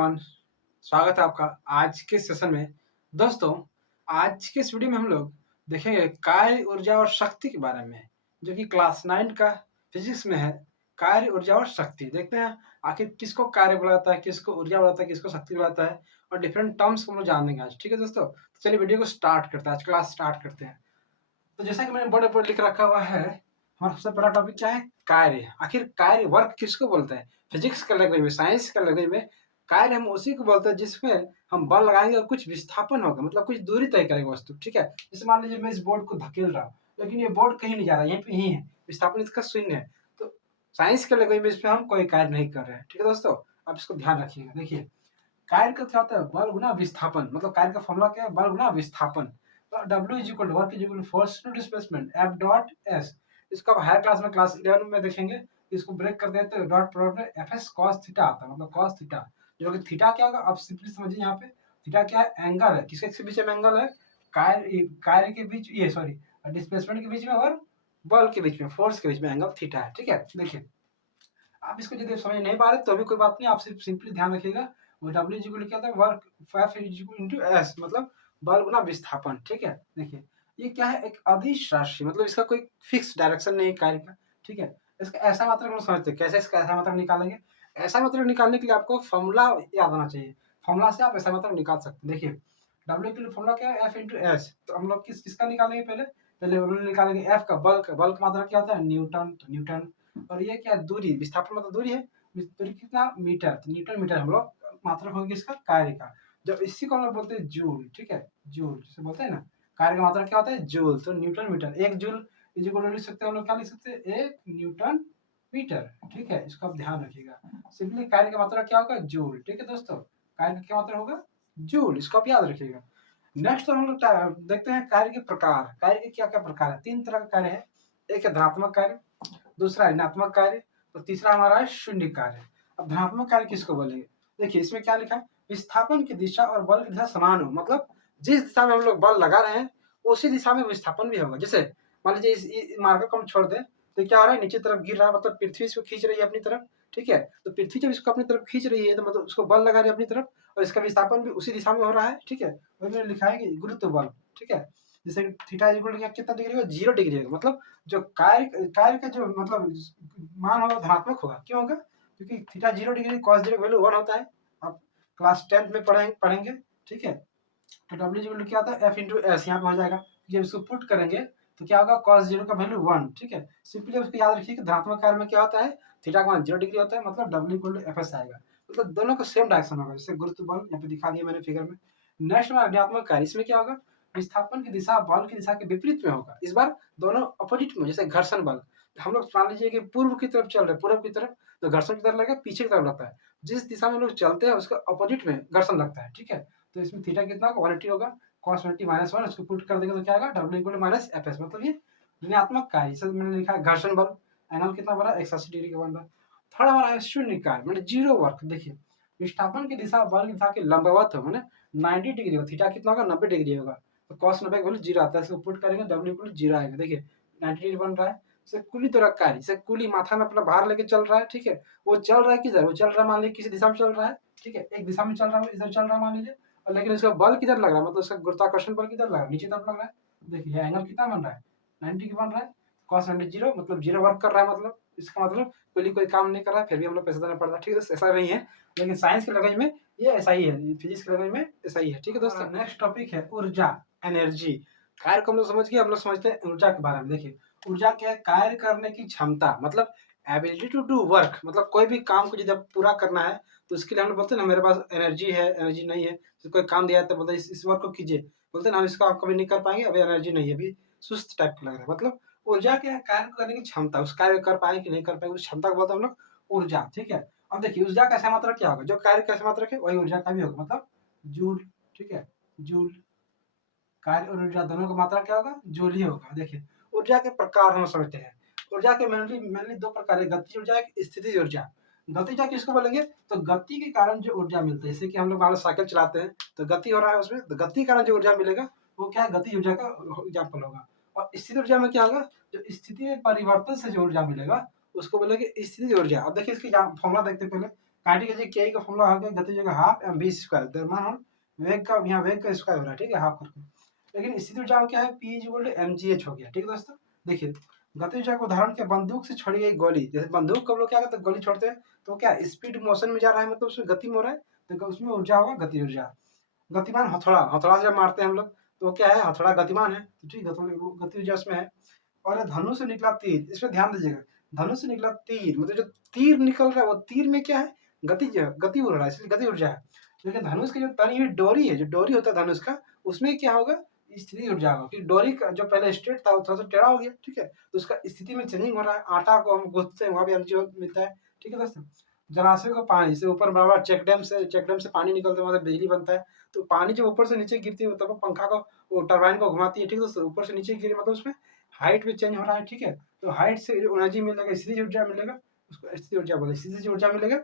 Everyone, स्वागत है आपका आज के सेशन में। दोस्तों, आज के इस वीडियो में हम लोग देखेंगे कार्य, ऊर्जा और शक्ति के बारे में, जो कि क्लास 9 का फिजिक्स में है। कार्य, ऊर्जा और शक्ति देखते हैं आखिर किसको कार्य बुलाता है, किसको ऊर्जा बुलाता है, किसको शक्ति बुलाता है और डिफरेंट टर्म्स को हम लोग जानेंगे आज। ठीक है दोस्तों, तो चलिए वीडियो को स्टार्ट करते हैं, आज क्लास स्टार्ट करते हैं। तो जैसा कि मैंने बोर्ड पर लिख रखा हुआ है, हमारा सबसे पहला टॉपिक क्या है? कार्य। आखिर कार्य, वर्क किसको बोलते हैं? फिजिक्स का लैंग्वेज में, साइंस का लैंग्वेज में कार्य हम उसी को बोलते हैं जिसमें हम बल लगाएंगे और कुछ विस्थापन होगा, मतलब कुछ दूरी तय करेगा वस्तु। ठीक है, जैसे मान लीजिए मैं इस बोर्ड को धकेल रहा हूँ, लेकिन ये बोर्ड कहीं नहीं जा रहा है, यहीं पे ही है, विस्थापन इसका शून्य है। तो साइंस के लैंग्वेज में इसमें हम कोई कार्य नहीं कर रहे हैं। ठीक है दोस्तों, आप इसको ध्यान रखिएगा। देखिए, कार्य का क्या होता है? बल गुना विस्थापन। मतलब कार्य का फॉर्मूला क्या है? बल गुना विस्थापन। तो W is equal to work is equal to force to displacement F dot S। इसको आप हायर क्लास में, क्लास 11 में देखेंगे। इसको ब्रेक कर देते हैं, डॉट प्रोडक्ट में FS cos थीटा आता है, मतलब cos थीटा, जो कि थीटा क्या होगा आप सिंपली समझिए। यहाँ पे थीटा क्या है? एंगल है। किसके बीच में एंगल है? कार्य के बीच, ये सॉरी, डिस्प्लेसमेंट के बीच में और बल के बीच में, फोर्स के बीच में एंगल थीटा है। ठीक है, देखिए आप इसको यदि समझ नहीं पा रहे तो भी कोई बात नहीं, आप सिर्फ सिंपली ध्यान रखिएगा। वो W इज इक्वल टू क्या होता है? Work F is equal to S, मतलब बल गुना विस्थापन। ठीक है, देखिए ये क्या है? एक अदिश राशि, मतलब इसका कोई फिक्स डायरेक्शन नहीं है कार्य का। ठीक है, इसका ऐसा मात्रक हम लोग समझते हैं। कैसे इसका ऐसा मात्रक निकालेंगे? ऐसा मात्रक निकालने के लिए आपको फॉर्मूला याद आना चाहिए। फॉर्मूला से आप ऐसा मात्रक निकाल सकते हैं। देखिए W के लिए फॉर्मूला क्या है? F into S. तो हम लोग किसका निकालेंगे? पहले हम लोग निकालेंगे F का, बल का मात्रक क्या होता है? न्यूटन। तो न्यूटन, और ये क्या? दूरी, विस्थापन मतलब दूरी है। दूरी कितना? मीटर। तो न्यूटन मीटर हम लोग मात्रक होगी इसका कार्य का। जब इसी को हम लोग बोलते हैं जूल। ठीक है, जूल जिसे बोलते हैं ना, कार्य का मात्रक क्या होता है? जूल। तो न्यूटन मीटर, एक जूल इज इक्वल टू लिख सकते हैं हम लोग, क्या लिख सकते हैं? एक न्यूटन मीटर। ठीक है, इसको आप ध्यान रखिएगा। सिंपली कार्य का मात्रक क्या होगा? जूल। ठीक है दोस्तों, कार्य का क्या मात्रक होगा? जूल। इसको आप याद रखिएगा। नेक्स्ट तो हम लोग देखते हैं कार्य के प्रकार। कार्य के क्या क्या प्रकार है? 3 तरह का कार्य है। एक है धनात्मक कार्य, दूसरा ऋणात्मक कार्य, और तीसरा हमारा है शून्य कार्य। अब धनात्मक कार्य किसको बोलेंगे? देखिए इसमें क्या लिखा है? विस्थापन की दिशा और बल की दिशा समान हो, मतलब जिस दिशा में हम लोग बल लगा रहे हैं उसी दिशा में विस्थापन भी होगा। जैसे मान लीजिए इस मार्ग को हम छोड़ दें तो क्या हो रहा है? नीचे तरफ गिर रहा है, मतलब पृथ्वी इसको खींच रही है अपनी तरफ। ठीक है, तो पृथ्वी जब इसको अपनी तरफ खींच रही है तो मतलब उसको बल लगा रही है अपनी तरफ, और इसका विस्थापन भी उसी दिशा में हो रहा है। ठीक है, वही मैंने लिखा है कि गुरुत्व बल। ठीक है, जैसे थीटा इक्वल टू कितना डिग्री होगा? 0 डिग्री होगा। मतलब जो कार्य का जो मतलब मान होगा धनात्मक होगा। क्यों होगा? क्योंकि थीटा 0 डिग्री, कॉस 0 का वैल्यू 1 होता है। आप क्लास 10th में पढ़ेंगे। ठीक है, तो W इक्वल टू क्या होता है? F into S. यहाँ पे हो जाएगा, जब इसको पुट करेंगे तो क्या होगा? cos 0 का वैल्यू 1। ठीक है, सिंपली उसको याद रखिए कि धनात्मक कार्य में क्या होता है? थीटा का मान 0 डिग्री होता है, मतलब W इक्वल टू FS आएगा। मतलब दोनों का सेम डायरेक्शन होगा, जैसे गुरुत्व बल यहाँ पे दिखा दिया मैंने फिगर में। नेक्स्ट हमारा ऋणात्मक कार्य, इसमें क्या होगा? विस्थापन की दिशा बल की दिशा के विपरीत में होगा। इस बार दोनों अपोजिट में, जैसे घर्षण बल। हम लोग मान लीजिए कि पूर्व की तरफ चल रहे हैं, पूर्व की तरफ, तो घर्षण की तरफ लगेगा, पीछे की तरफ लगता है। जिस दिशा में हम लोग चलते हैं उसका अपोजिट में घर्षण लगता है। ठीक है, तो इसमें थीटा कितना होगा? 180 होगा। cos 20 माइनस 1, उसको पुट कर देंगे तो क्या आएगा? W equal to minus FS। मतलब ये ऋणात्मक कार्य, जैसे मैंने लिखा है घर्षण बल, एंगल कितना बना? 180 डिग्री का बन रहा है। थर्ड हमारा है शून्य कार्य, मतलब जीरो वर्क। देखिए विस्थापन की दिशा बल की दिशा के लंबवत हो, मैंने 90 डिग्री हो, थीटा कितना होगा? 90 डिग्री होगा। तो cos 90 का वैल्यू 0 आता है, इसको पुट करेंगे W इक्वल टू 0 आएगा। देखिए 90 डिग्री बन रहा है। जैसे कुली तरह कार्य, जैसे कुली माथा में अपना भार लेके चल रहा है। ठीक है, वो चल रहा है किधर? वो चल रहा है मान लीजिए किसी दिशा में चल रहा है। ठीक है, एक दिशा में चल रहा है, इधर चल रहा है मान लीजिए, और लेकिन उसका बल किधर लग रहा है? मतलब उसका गुरुत्वाकर्षण बल किधर लग रहा है? नीचे तरफ लग रहा है। देखिए एंगल कितना बन रहा है? 90 की बन रहा है। cos 90 0, मतलब 0 वर्क कर रहा है। मतलब इसका मतलब कोई काम नहीं कर रहा है, फिर भी हम लोग पैसा देना पड़ रहा है। ठीक है, ऐसा नहीं है, लेकिन साइंस के लैंग्वेज में ये ऐसा ही है, फिजिक्स के लैंग्वेज में ऐसा ही है। ठीक है दोस्तों, नेक्स्ट टॉपिक है ऊर्जा, एनर्जी। कार्य को हम लोग समझ गए, हम लोग समझते हैं ऊर्जा के बारे में। देखिए ऊर्जा क्या है? कार्य करने की क्षमता, मतलब एबिलिटी टू डू वर्क। मतलब कोई भी काम को जब पूरा करना है तो उसके लिए हम लोग बोलते हैं ना, मेरे पास एनर्जी है, एनर्जी नहीं है। तो कोई काम दिया है तो बोलते हैं इस वर्क को कीजिए, बोलते हैं ना हम इसको आप कभी नहीं कर पाएंगे, अभी एनर्जी नहीं है, अभी सुस्त टाइप का लग रहा है। मतलब ऊर्जा क्या है? कार्य करने की क्षमता, उस कार्य कर पाए कि नहीं कर पाए, उस क्षमता को बोलते हैं हम लोग ऊर्जा। ठीक है, अब देखिए ऊर्जा का ऐसा मात्रक क्या होगा? जो कार्य का ऐसा मात्रक है वही ऊर्जा का भी होगा, मतलब जूल। ठीक है, जूल। कार्य और ऊर्जा दोनों का मात्रा क्या होगा? जूल ही होगा। देखिए ऊर्जा के प्रकार हम समझते हैं। ऊर्जा के मेनली मेनली दो प्रकार है, गतिज ऊर्जा, एक स्थितिज ऊर्जा। गतिज ऊर्जा किसको बोलेंगे? तो गति के कारण जो ऊर्जा मिलता है, जैसे कि हम लोग मान लो साइकिल चलाते हैं तो गति हो रहा है उसमें, तो गति के कारण जो ऊर्जा मिलेगा वो क्या है? गति ऊर्जा का एग्जाम्पल होगा। और स्थिति ऊर्जा में क्या होगा? जो स्थिति में परिवर्तन से जो ऊर्जा मिलेगा उसको बोलेंगे स्थितिज ऊर्जा। अब देखिए इसकी फॉर्मूला देखते हैं पहले। काइनेटिक एनर्जी के का फॉर्मूला हो गया गतिज का हाफ एम वी स्क्वायर, द्रव्यमान वेग का यहाँ वेग का स्क्वायर हो रहा है, ठीक है, हाफ करके। लेकिन स्थिति ऊर्जा क्या है, P is equal to M G H हो गया, ठीक है दोस्तों। देखिए गतिज ऊर्जा का उदाहरण क्या, बंदूक से छोड़ी गई गोली, जैसे बंदूक को हम लोग क्या करते हैं, गोली छोड़ते हैं तो क्या स्पीड मोशन में जा रहा है, मतलब उसमें गति में हो रहा है, तो उसमें ऊर्जा होगा गति ऊर्जा। गतिमान हथौड़ा, हथौड़ा से जब मारते हैं हम लोग तो क्या है, हथौड़ा गतिमान है, तो ठीक है, तो गति ऊर्जा उसमें है। और धनुष से निकला तीर, इसमें ध्यान दीजिएगा, धनुष से निकला तीर मतलब जो तीर निकल रहा है वो तीर में क्या है, गति उड़ रहा है, इसलिए गति ऊर्जा है। लेकिन धनुष की जो तनी हुई डोरी है, जो डोरी होता है धनुष का, उसमें क्या होगा, स्थिति ऊर्जा होगा, कि डोरी का जो पहले स्ट्रेट था वो थोड़ा सा टेढ़ा हो गया, ठीक है, तो उसका स्थिति में चेंजिंग हो रहा है, आटा को हम गूंथते हैं वहां भी एनर्जी मिलता है, ठीक है दोस्तों। जलाशय को पानी से ऊपर बराबर, चेक डैम से पानी निकलता है, वहां से बिजली बनता है, तो पानी जब ऊपर से नीचे गिरती है तब वो पंखा को, वो टरबाइन को घुमाती है, ठीक है दोस्तों, ऊपर से नीचे गिरे मतलब उसमें हाइट में चेंज हो रहा है, ठीक है, तो हाइट से जो एनर्जी मिलेगा, स्थितिज ऊर्जा मिलेगा, उसको स्थितिज ऊर्जा बोले, स्थितिज ऊर्जा मिलेगा,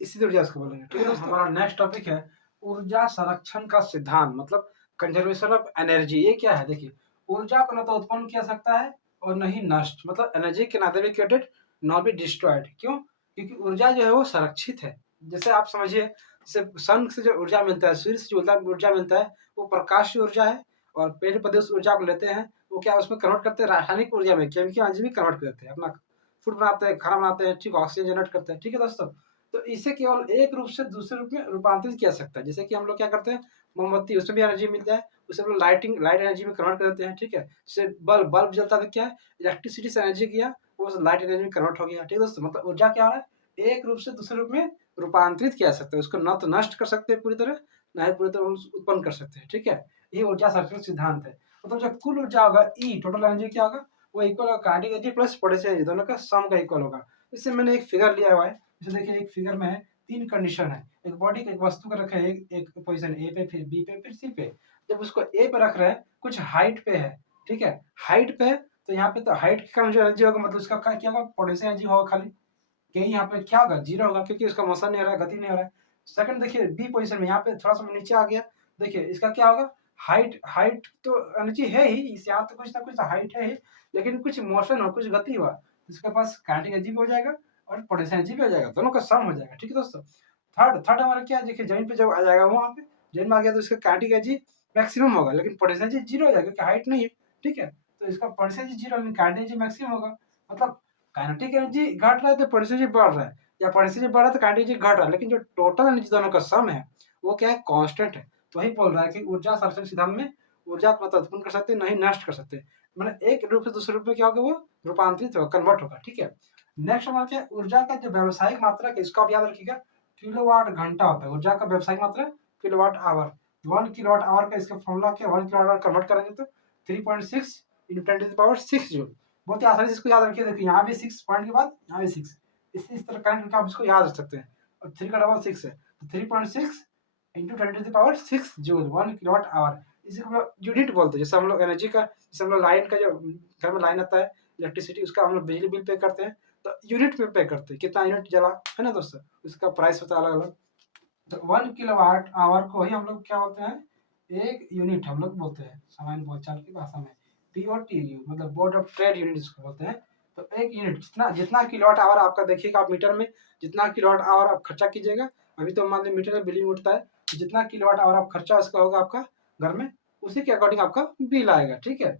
स्थितिज ऊर्जा उसको बोलेंगे, ठीक है दोस्तों। हमारा नेक्स्ट टॉपिक है ऊर्जा संरक्षण का सिद्धांत, मतलब कंजर्वेशन ऑफ एनर्जी। ये क्या है, देखिए ऊर्जा को न तो उत्पन्न किया सकता है और न ही नष्ट, मतलब एनर्जी के neither be created not be destroyed. क्यों, क्योंकि ऊर्जा जो है वो संरक्षित है। जैसे आप समझिए, जैसे सन से जो ऊर्जा मिलता है, सूर्य से जो ऊर्जा मिलता है वो प्रकाश की ऊर्जा है, और पेड़ पौधे उस ऊर्जा को लेते हैं, वो क्या उसमें कन्वर्ट करते हैं रासायनिक ऊर्जा में, केमिकल एनर्जी में कन्वर्ट करते हैं, अपना फूड बनाते हैं, खाना बनाते हैं, ठीक, ऑक्सीजन जनरेट करते हैं, ठीक है दोस्तों। तो इसे केवल एक रूप से दूसरे रूप में रूपांतरित किया सकता है, जैसे कि हम लोग क्या करते हैं, मोमबत्ती, उसमें भी एनर्जी मिलता है, उसे हम लोग लाइट एनर्जी में कन्वर्ट कर देते हैं, ठीक है। जैसे बल्ब बल्ब जलता था, क्या है, इलेक्ट्रिसिटी से एनर्जी किया, वो लाइट एनर्जी में कन्वर्ट हो गया, ठीक है दोस्तों। मतलब ऊर्जा क्या हो रहा है, एक रूप से दूसरे रूप में रूपांतरित किया जा सकता है, उसको न तो नष्ट कर सकते हैं पूरी तरह, न ही पूरी तरह उत्पन्न कर सकते हैं, ठीक है। ये ऊर्जा संरक्षण सिद्धांत है। मतलब जो कुल ऊर्जा होगा ई, टोटल एनर्जी क्या होगा, वो इक्वल होगा kinetic energy plus potential energy, दोनों का सम का इक्वल होगा। इससे मैंने एक फिगर लिया हुआ है, जैसे देखिए एक फिगर में है, तीन कंडीशन है, एक बॉडी का एक वस्तु का रखा है, एक पोजीशन ए पे, फिर बी पे, फिर सी पे। जब उसको ए पे रख रहे हैं, कुछ हाइट पे है, ठीक है, हाइट पे, तो यहाँ पे तो हाइट के कारण जो एनर्जी होगा, मतलब उसका क्या होगा, पोटेंशियल एनर्जी होगा खाली, कहीं यहाँ पे क्या होगा, जीरो होगा, क्योंकि उसका मोशन नहीं हो रहा है, गति नहीं हो रहा है। सेकंड देखिए बी पोजीशन में, यहाँ पे थोड़ा सा नीचे आ गया, देखिए इसका क्या होगा, हाइट हाइट तो एनर्जी है ही, इस यहाँ तो कुछ ना कुछ हाइट है ही, लेकिन कुछ मोशन हो, कुछ गति हुआ, तो इसके पास काइनेटिक एनर्जी भी हो जाएगा और पोटेंशियल एनर्जी भी हो जाएगा, दोनों का सम हो जाएगा, ठीक है दोस्तों। थर्ड थर्ड हमारा क्या है, देखिए जमीन पे जब आ जाएगा, वहां पे जमीन में आ गया तो इसका काइनेटिक एनर्जी मैक्सिमम होगा, लेकिन पोटेंशियल एनर्जी जीरो हो जाएगा, क्योंकि हाइट नहीं है, ठीक है, तो इसका पोटेंशियल एनर्जी जीरो, लेकिन काइनेटिक एनर्जी मैक्सिमम होगा। मतलब काइनेटिक एनर्जी घट रहा है तो पोटेंशियल एनर्जी बढ़ रहा है, या पोटेंशियल एनर्जी बढ़ रहा है तो काइनेटिक एनर्जी घट रहा है, लेकिन जो टोटल एनर्जी दोनों का सम है वो क्या है, कांस्टेंट है। तो वही बोल रहा है कि ऊर्जा संरक्षण सिद्धांत में ऊर्जा को न तो उत्पन्न कर सकते नहीं नष्ट कर सकते, मतलब एक रूप से दूसरे रूप में क्या होगा, वो रूपांतरित होगा, कन्वर्ट होगा, ठीक है। नेक्स्ट हमारा क्या है, ऊर्जा का जो व्यावसायिक मात्रा है, इसको आप याद रखिएगा, किलोवाट घंटा होता है ऊर्जा का व्यावसायिक मात्रा, किलोवाट आवर। 1 किलोवाट आवर का इसका फॉर्मूला क्या, 1 किलोवाट आवर कन्वर्ट करेंगे तो 3.6 into 10 to the power 6 joule. बहुत ही आसानी से इसको याद रखिए, देखिए यहाँ भी 6 पॉइंट के बाद यहाँ भी 6, इस तरह करंट करके आप इसको याद रख सकते हैं। और 3 का डबल 6 है, तो 3.6 into 10 to the power 6 joule 1 kilowatt hour. इसी को यूनिट बोलते हैं, जैसे हम लोग एनर्जी का, जैसे हम लोग लाइन का, जो घर में लाइन आता है इलेक्ट्रिसिटी, उसका हम लोग बिजली बिल पे करते हैं, तो यूनिट में पे करते हैं, कितना यूनिट जला, है ना दोस्तों, उसका प्राइस होता है अलग अलग। तो 1 किलोवाट आवर को ही हम लोग क्या बोलते हैं, एक यूनिट हम लोग बोलते हैं सामान्य बोलचाल की भाषा में, BOTU, मतलब बोर्ड ऑफ ट्रेड यूनिट इसको बोलते हैं। तो एक यूनिट जितना जितना किलोवाट आवर आपका देखिएगा आप मीटर में, जितना किलोवाट आवर आप खर्चा कीजिएगा, अभी तो मान लीजिए मीटर में बिलिंग उठता है, तो जितना किलोवाट आवर आप खर्चा उसका होगा आपका घर में, उसी के अकॉर्डिंग आपका बिल आएगा, ठीक है।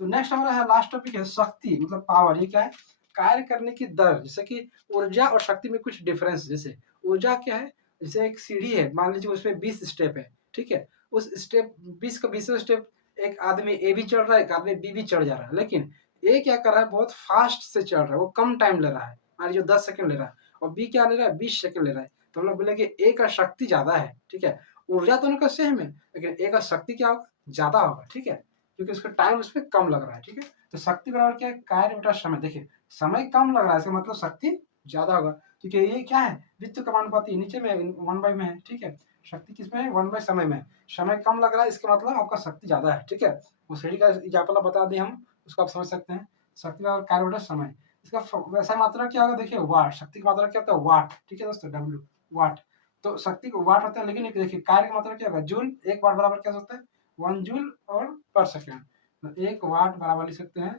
तो नेक्स्ट हमारा है लास्ट टॉपिक है शक्ति, मतलब पावर। ये क्या है, कार्य करने की दर, जैसे कि ऊर्जा और शक्ति में कुछ डिफरेंस, जैसे ऊर्जा क्या है, जैसे एक सीढ़ी है, मान लीजिए उसमें 20 स्टेप है, ठीक है, उस स्टेप 20 का 20 स्टेप एक आदमी ए भी चढ़ रहा है, एक आदमी बी भी चढ़ जा रहा है, लेकिन ए क्या कर रहा है, बहुत फास्ट से चढ़ रहा है, वो कम टाइम ले रहा है, मान लीजिए 10 सेकंड ले रहा है, और बी क्या ले रहा है, 20 सेकंड ले रहा है, तो हम लोग बोलेंगे ए का शक्ति ज्यादा है, ठीक है। ऊर्जा दोनों का सेम है, लेकिन ए का शक्ति क्या होगा, ज्यादा होगा, ठीक है, क्योंकि उसका टाइम उसमें कम लग रहा है, ठीक है। तो शक्ति बराबर क्या है, कार्य बटा समय, देखिए समय कम लग रहा है, इसका मतलब शक्ति ज्यादा होगा, क्योंकि ये क्या है, विद्युत कमानुपाती नीचे में 1 बाई में है, ठीक है। शक्ति किसमें है, 1 बाई समय में, समय कम लग रहा है, इसका मतलब आपका शक्ति ज्यादा है, ठीक है। वो सीढ़ी का एग्जाम्पल बता दिए हम, उसको आप समझ सकते हैं। शक्ति का कार्य बटा समय, इसका वैसा मात्रा क्या होगा, देखिए वाट, शक्ति की मात्रा क्या होता है, वाट, ठीक है दोस्तों, W वाट। तो शक्ति को वाट होता है, लेकिन देखिए कार्य की मात्रा क्या होगा, जूल। एक वाट बराबर क्या होता है, 1 जूल और पर सेकेंड, तो 1 वाट बराबर लिख सकते हैं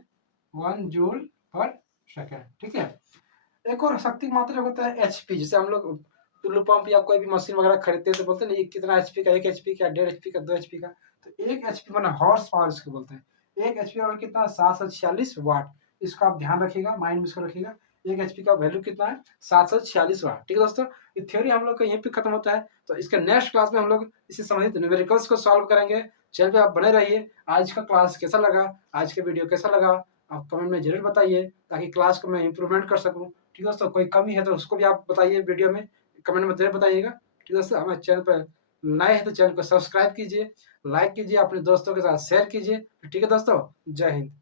1 जूल पर सेकेंड, ठीक है। एक और शक्ति की मात्रा होता है HP, जिसे हम लोग टुल्लू पंप या कोई भी मशीन वगैरह खरीदते हैं तो बोलते हैं ना ये कितना एचपी का, 1 एचपी का, 1.5 एचपी का, 2 एचपी का। तो 1 एचपी माने हॉर्स पावर इसको बोलते हैं। 1 एचपी और कितना 746 वाट। इसका आप ध्यान रखिएगा, माइंड में इसको रखिएगा। 1 एचपी का वैल्यू कितना है 746 वाट। ठीक है दोस्तों, ये थ्योरी हम लोग का यहीं पे खत्म होता है। तो इसके नेक्स्ट क्लास में हम लोग इससे संबंधित न्यूमेरिकल्स को सॉल्व करेंगे। चैनल पे आप बने रहिए। आज का क्लास कैसा लगा, आज का वीडियो कैसा लगा, आप कमेंट में जरूर बताइए ताकि क्लास को मैं इंप्रूवमेंट कर सकूं। ठीक है दोस्तों, कोई कमी है तो उसको भी आप बताइए वीडियो में, कमेंट में जरूर बताइएगा। ठीक है दोस्तों, हमारे चैनल पर नए हैं तो चैनल को सब्सक्राइब कीजिए, लाइक कीजिए, अपने दोस्तों के साथ शेयर कीजिए। ठीक है दोस्तों, जय हिंद।